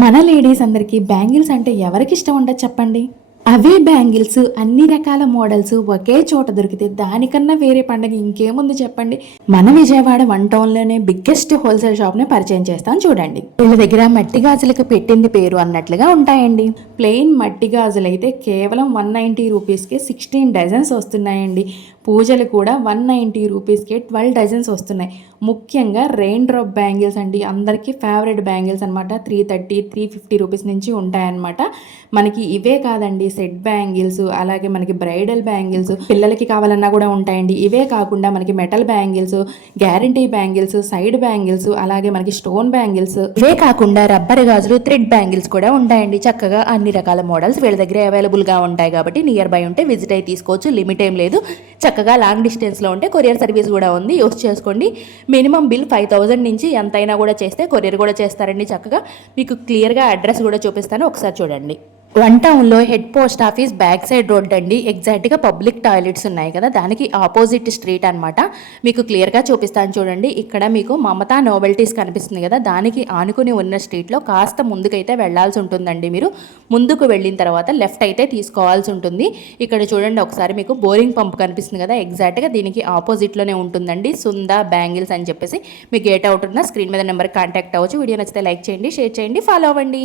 మన లేడీస్ అందరికీ బ్యాంగిల్స్ అంటే ఎవరికి ఇష్టం ఉండదు చెప్పండి. అవే బ్యాంగిల్స్ అన్ని రకాల మోడల్స్ ఒకే చోట దొరికితే దానికన్నా వేరే పండుగ ఇంకేముంది చెప్పండి. మన విజయవాడ వన్ టౌన్ లోనే బిగ్గెస్ట్ హోల్సేల్ షాప్ ని పరిచయం చేస్తాను చూడండి. వీళ్ళ దగ్గర మట్టి గాజులకు పెట్టింది పేరు అన్నట్లుగా ఉంటాయండి. ప్లెయిన్ మట్టి గాజులు అయితే కేవలం 190 రూపీస్కి 16 డజన్స్ వస్తున్నాయండి. పూజలు కూడా 190 రూపీస్కి 12 డజన్స్ వస్తున్నాయి. ముఖ్యంగా రెయిన్ డ్రాప్ బ్యాంగిల్స్ అండి, అందరికీ ఫేవరెట్ బ్యాంగిల్స్ అనమాట. 330 350 రూపీస్ నుంచి ఉంటాయన్నమాట. మనకి ఇవే కాదండి, సెట్ బ్యాంగిల్స్, అలాగే మనకి బ్రైడల్ బ్యాంగిల్స్ పిల్లలకి కావాలన్నా కూడా ఉంటాయండి. ఇవే కాకుండా మనకి metal bangles, guarantee bangles, side bangles, అలాగే మనకి స్టోన్ బ్యాంగిల్స్, ఇవే కాకుండా రబ్బర్ గాజులు, థ్రెడ్ బ్యాంగిల్స్ కూడా ఉంటాయండి. చక్కగా అన్ని రకాల మోడల్స్ వీళ్ళ దగ్గర అవైలబుల్గా ఉంటాయి కాబట్టి నియర్ బై ఉంటే విజిట్ అయి తీసుకోవచ్చు. లిమిట్ ఏం లేదు. చక్కగా లాంగ్ డిస్టెన్స్లో ఉంటే కొరియర్ సర్వీస్ కూడా ఉంది, యూస్ చేసుకోండి. మినిమం బిల్ 5000 నుంచి ఎంతైనా కూడా చేస్తే కొరియర్ కూడా చేస్తారండి. చక్కగా మీకు క్లియర్గా అడ్రస్ కూడా చూపిస్తాను, ఒకసారి చూడండి. వన్ టౌన్లో head post office back side road అండి. ఎగ్జాక్ట్గా పబ్లిక్ టాయిలెట్స్ ఉన్నాయి కదా, దానికి ఆపోజిట్ స్ట్రీట్ అనమాట. మీకు క్లియర్గా చూపిస్తాను చూడండి. ఇక్కడ మీకు మమతా నోవెల్టీస్ కనిపిస్తుంది కదా, దానికి ఆనుకుని ఉన్న స్ట్రీట్లో కాస్త ముందుకైతే వెళ్లాల్సి ఉంటుందండి. మీరు ముందుకు వెళ్ళిన తర్వాత లెఫ్ట్ అయితే తీసుకోవాల్సి ఉంటుంది. ఇక్కడ చూడండి ఒకసారి, మీకు బోరింగ్ పంప్ కనిపిస్తుంది కదా, ఎగ్జాక్ట్గా దీనికి ఆపోజిట్లోనే ఉంటుందండి సుందా బ్యాంగిల్స్ అని చెప్పేసి. మీకు గేట్ అవుట్ ఉన్న స్క్రీన్ మీద నెంబర్ కాంటాక్ట్ అవ్వచ్చు. వీడియో నచ్చితే లైక్ చేయండి, షేర్ చేయండి, ఫాలో అవ్వండి.